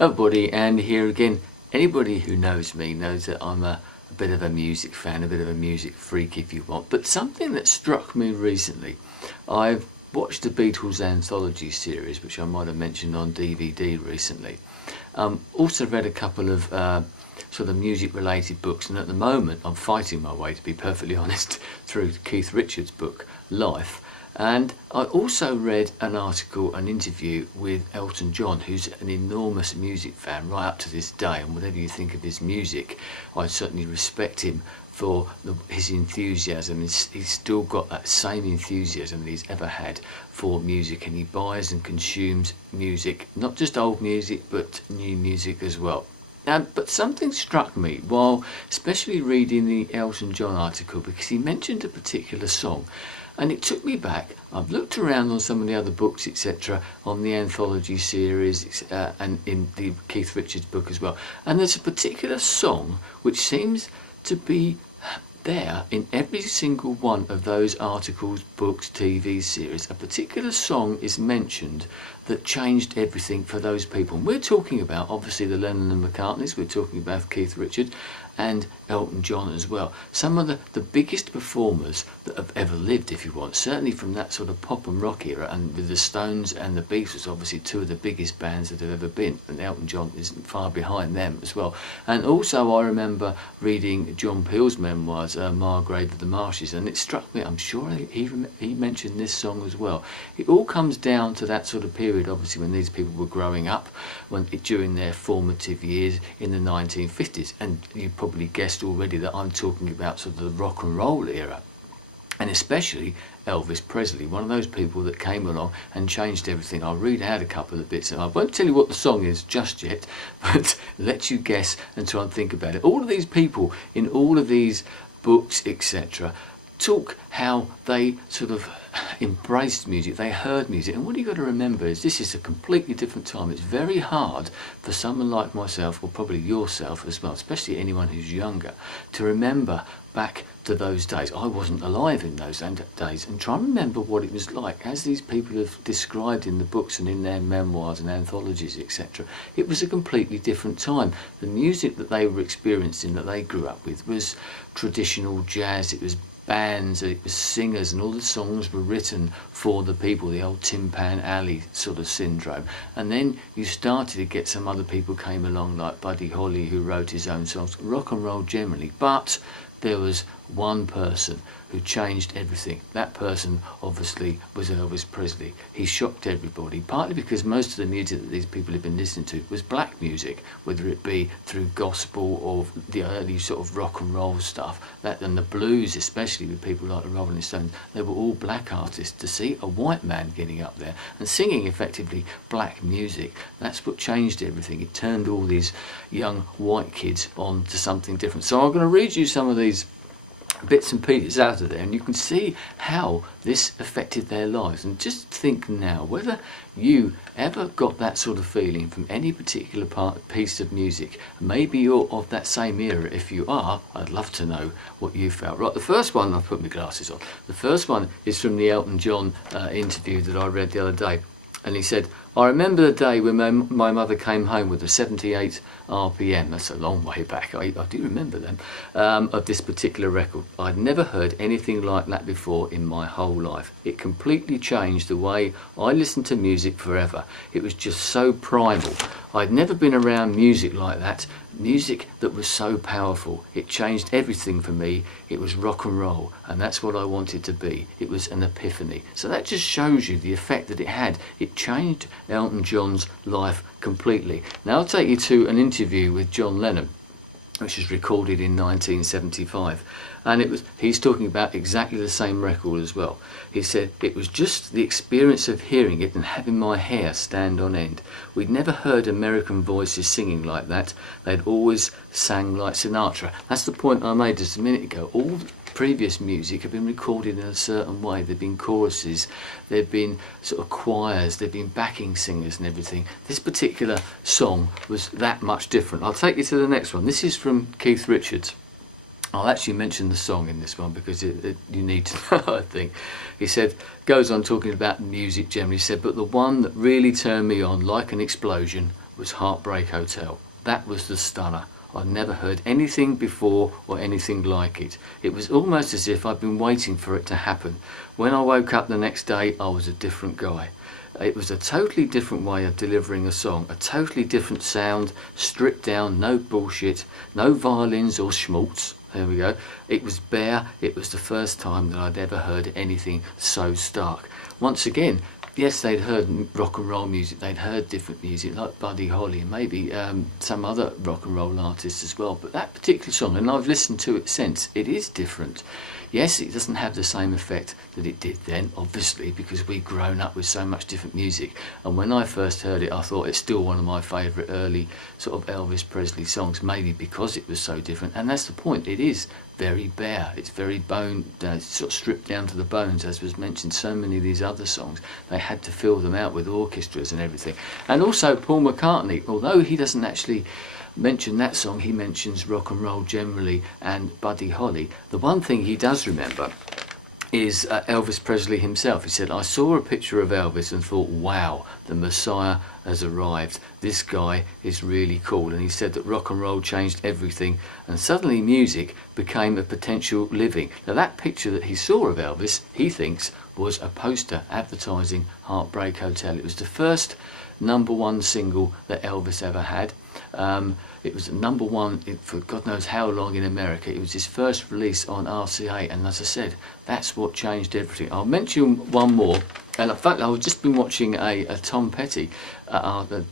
Everybody, and here again. Anybody who knows me knows that I'm a bit of a music fan, a bit of a music freak if you want. But something that struck me recently, I've watched the Beatles anthology series, which I might have mentioned on DVD recently. Also read a couple of sort of music related books, and at the moment I'm fighting my way, to be perfectly honest, through Keith Richards' book Life. And I also read an article, an interview with Elton John, who's an enormous music fan right up to this day, and whatever you think of his music, I certainly respect him for his enthusiasm. He's still got that same enthusiasm that he's ever had for music, and he buys and consumes music, not just old music but new music as well. But something struck me while especially reading the Elton John article, because he mentioned a particular song. And it took me back. I've looked around on some of the other books, etc., on the anthology series and in the Keith Richards book as well. And there's a particular song which seems to be there in every single one of those articles, books, TV series. A particular song is mentioned that changed everything for those people. And we're talking about, obviously, the Lennon and McCartneys. We're talking about Keith Richards and Elton John as well. Some of the biggest performers that have ever lived, if you want, certainly from that sort of pop and rock era, and with the Stones and the Beatles, obviously two of the biggest bands that have ever been, and Elton John isn't far behind them as well. And also I remember reading John Peel's memoirs, Margrave of the Marshes, and it struck me, I'm sure he mentioned this song as well. It all comes down to that sort of period, obviously, when these people were growing up, during their formative years in the 1950s, and you probably guessed already that I'm talking about sort of the rock and roll era, and especially Elvis Presley, one of those people that came along and changed everything. I'll read out a couple of bits, and I won't tell you what the song is just yet, but let you guess and try and think about it. All of these people in all of these books, etc., talk how they sort of embraced music, they heard music. And what you got to remember is this is a completely different time. It's very hard for someone like myself, or probably yourself as well, especially anyone who's younger, to remember back to those days. I wasn't alive in those days, and try and remember what it was like, as these people have described in the books and in their memoirs and anthologies, etc. It was a completely different time. The music that they were experiencing, that they grew up with, was traditional jazz. It was bands, it was singers, and all the songs were written for the people, the old Tin Pan Alley sort of syndrome. And then you started to get some other people came along, like Buddy Holly, who wrote his own songs, rock and roll generally. But there was one person who changed everything. That person obviously was Elvis Presley. He shocked everybody, partly because most of the music that these people had been listening to was black music, whether it be through gospel or the early sort of rock and roll stuff, and the blues, especially with people like the Rolling Stones. They were all black artists. To see a white man getting up there and singing effectively black music, that's what changed everything. It turned all these young white kids on to something different. So I'm going to read you some of these bits and pieces out of there, and you can see how this affected their lives. And just think now whether you ever got that sort of feeling from any particular piece of music. Maybe you're of that same era. If you are, I'd love to know what you felt. Right, the first one, I've put my glasses on, the first one is from the Elton John interview that I read the other day. And he said, I remember the day when my mother came home with a 78 RPM, that's a long way back, I do remember them, of this particular record. I'd never heard anything like that before in my whole life. It completely changed the way I listened to music forever. It was just so primal. I'd never been around music like that, music that was so powerful. It changed everything for me. It was rock and roll, and that's what I wanted to be. It was an epiphany. So that just shows you the effect that it had. It changed Elton John's life completely. Now I'll take you to an interview with John Lennon, which was recorded in 1975, and he's talking about exactly the same record as well. He said, it was just the experience of hearing it and having my hair stand on end. We'd never heard American voices singing like that. They'd always sang like Sinatra. That's the point I made just a minute ago. All previous music had been recorded in a certain way. There've been choruses, there've been sort of choirs, there've been backing singers and everything. This particular song was that much different. I'll take you to the next one. This is from Keith Richards. I'll actually mention the song in this one because you need to know, I think. He said, goes on talking about music generally, he said, but the one that really turned me on like an explosion was Heartbreak Hotel. That was the stunner. I'd never heard anything before or anything like it. It was almost as if I'd been waiting for it to happen. When I woke up the next day, I was a different guy. It was a totally different way of delivering a song, a totally different sound, stripped down, no bullshit, no violins or schmaltz. There we go. It was bare. It was the first time that I'd ever heard anything so stark. Once again, yes, they'd heard rock and roll music, they'd heard different music like Buddy Holly and maybe some other rock and roll artists as well, but that particular song, and I've listened to it since, it is different. Yes, it doesn't have the same effect that it did then, obviously, because we've grown up with so much different music, and when I first heard it I thought it's still one of my favourite early sort of Elvis Presley songs, maybe because it was so different, and that's the point, it is very bare, it's very sort of stripped down to the bones, as was mentioned. So many of these other songs, they had to fill them out with orchestras and everything. And also Paul McCartney, although he doesn't actually mention that song, he mentions rock and roll generally and Buddy Holly. The one thing he does remember is Elvis Presley himself. He said, I saw a picture of Elvis and thought, wow, the Messiah has arrived. This guy is really cool. And he said that rock and roll changed everything and suddenly music became a potential living. Now that picture that he saw of Elvis, he thinks, was a poster advertising Heartbreak Hotel. It was the first #1 single that Elvis ever had. It was #1 for God knows how long in America. It was his first release on RCA, and as I said, that's what changed everything. I'll mention one more, and in fact I've just been watching a Tom Petty a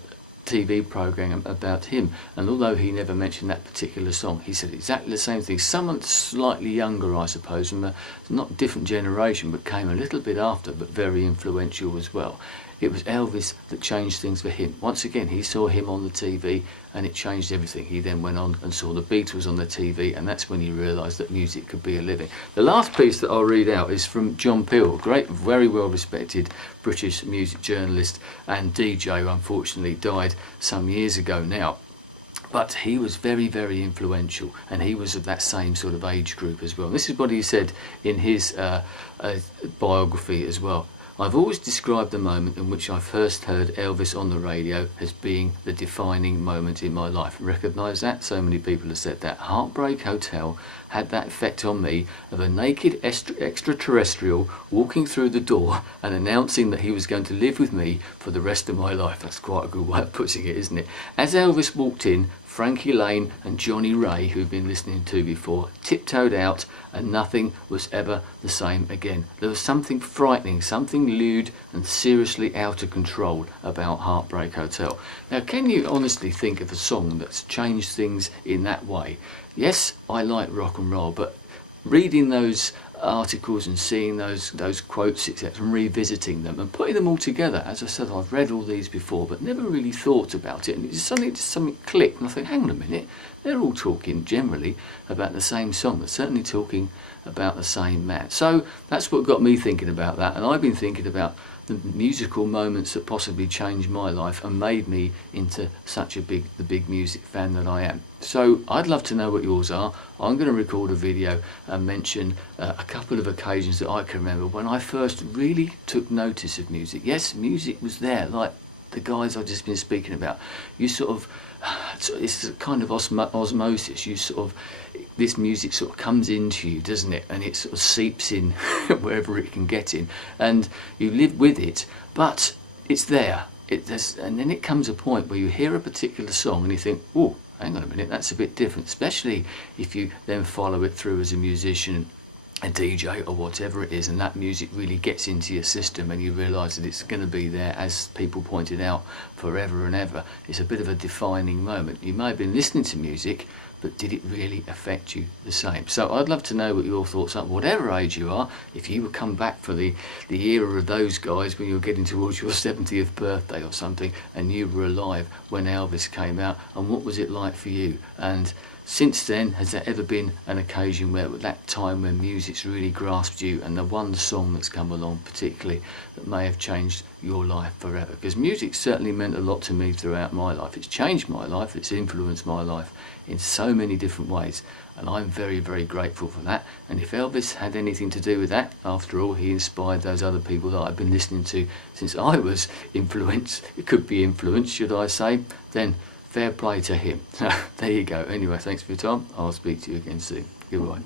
TV program about him, and although he never mentioned that particular song, he said exactly the same thing. Someone slightly younger, I suppose, from a not different generation, but came a little bit after, but very influential as well. It was Elvis that changed things for him. Once again, he saw him on the TV and it changed everything. He then went on and saw the Beatles on the TV, and that's when he realised that music could be a living. The last piece that I'll read out is from John Peel, great, very well respected British music journalist and DJ, who unfortunately died some years ago now. But he was very, very influential, and he was of that same sort of age group as well. This is what he said in his biography as well. I've always described the moment in which I first heard Elvis on the radio as being the defining moment in my life. Recognise that? So many people have said that. Heartbreak Hotel had that effect on me of a naked extraterrestrial walking through the door and announcing that he was going to live with me for the rest of my life. That's quite a good way of putting it, isn't it? As Elvis walked in, Frankie Lane and Johnny Ray, who've been listening to before, tiptoed out, and nothing was ever the same again. There was something frightening, something lewd and seriously out of control about Heartbreak Hotel. Now, can you honestly think of a song that's changed things in that way? Yes, I like rock and roll, but reading those articles and seeing those quotes, etc., and revisiting them and putting them all together, as I said, I've read all these before but never really thought about it, and just something clicked, and I think, hang on a minute, they're all talking generally about the same song, they're certainly talking about the same man. So that's what got me thinking about that, and I've been thinking about the musical moments that possibly changed my life and made me into such a the big music fan that I am. So I'd love to know what yours are. I'm going to record a video and mention a couple of occasions that I can remember when I first really took notice of music. Yes, music was there, like the guys I've just been speaking about. You sort of, it's a kind of osmosis. You sort of, this music sort of comes into you, doesn't it? And it sort of seeps in wherever it can get in, and you live with it, but it's there. And then it comes a point where you hear a particular song and you think, oh, hang on a minute, that's a bit different, especially if you then follow it through as a musician, a DJ or whatever it is, and that music really gets into your system and you realise that it's going to be there, as people pointed out, forever and ever. It's a bit of a defining moment. You may have been listening to music, but did it really affect you the same? So I'd love to know what your thoughts are, whatever age you are. If you would come back for the era of those guys when you were getting towards your 70th birthday or something, and you were alive when Elvis came out, and what was it like for you? And since then, has there ever been an occasion where, at that time when music's really grasped you, and the one song that's come along particularly that may have changed your life forever, because music certainly meant a lot to me throughout my life. It's changed my life, it's influenced my life in so many different ways, and I'm very, very grateful for that. And if Elvis had anything to do with that, after all, he inspired those other people that I've been listening to since I was influenced, it could be influenced, should I say, then fair play to him. There you go. Anyway, thanks for your time. I'll speak to you again soon. Goodbye.